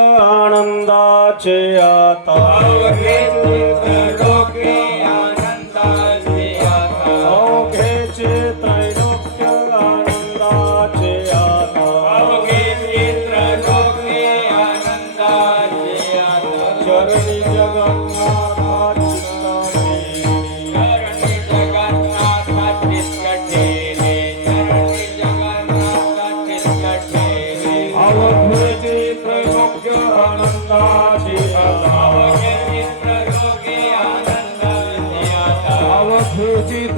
आनंदाचे आता लोके आनंदाचे आता अवघेचे त्रैलोक्य आनंदाचे आता अवघे लोके आनंदाचे आता चरणी जगन्नाथा चित्ताने चरणी जगन्नाथा चित्तठेले चरणी जगन्नाथा चित्तठेले अवघेचे त्रैलोक्य आनंदाचे आता अवघेचे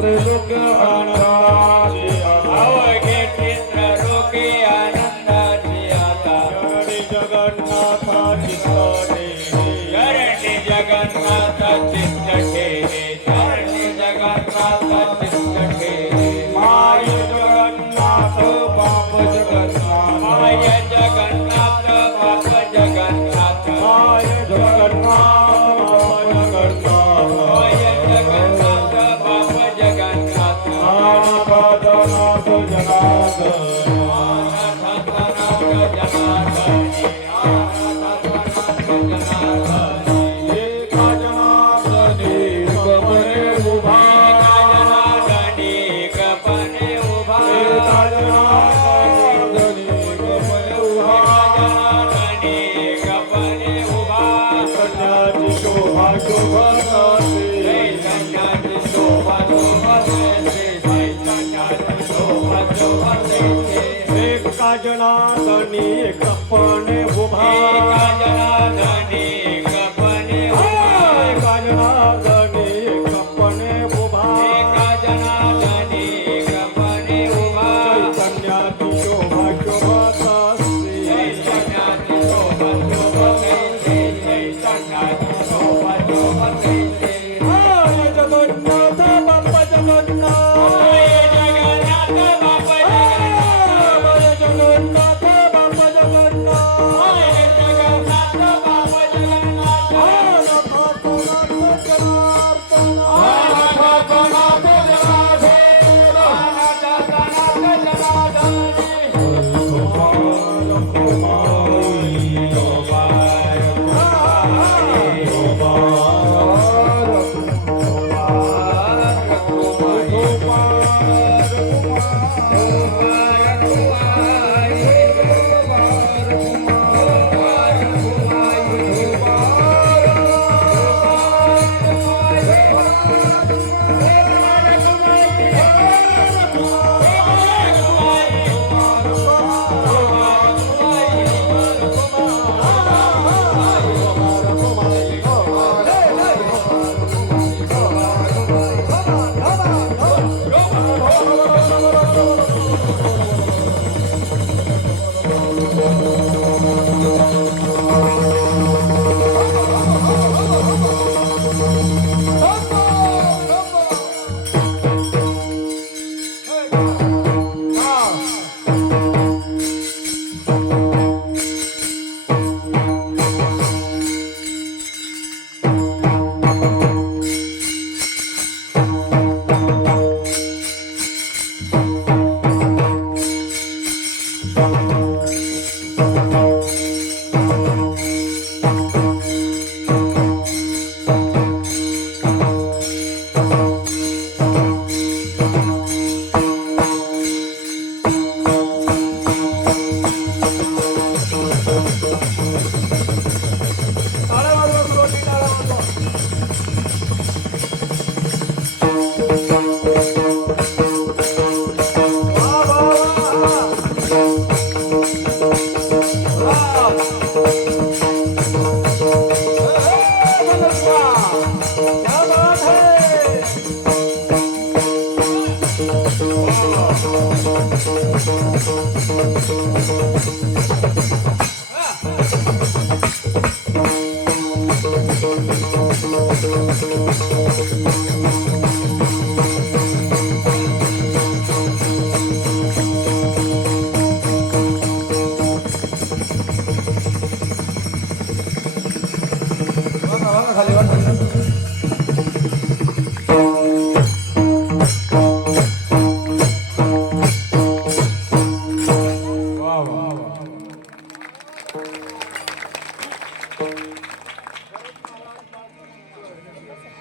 त्रैलोक्य आनंदाचे आता चरणी जगन्नाथा चित्ताने माय जगन्नाथ बाप जगन्नाथ माय जगन्नाथ बाप जगन्नाथ आनंदनाथ जनार्दन एका जनार्दनी कपरे उभा एका जनार्दनी कपरे उभा कन्याची शोभा एका जनार्दनी कपणे उभा एका जनार्दनी कपणे उभा कन्याची शोभा जगन्नाथ बाप जगन्नाथ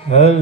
हल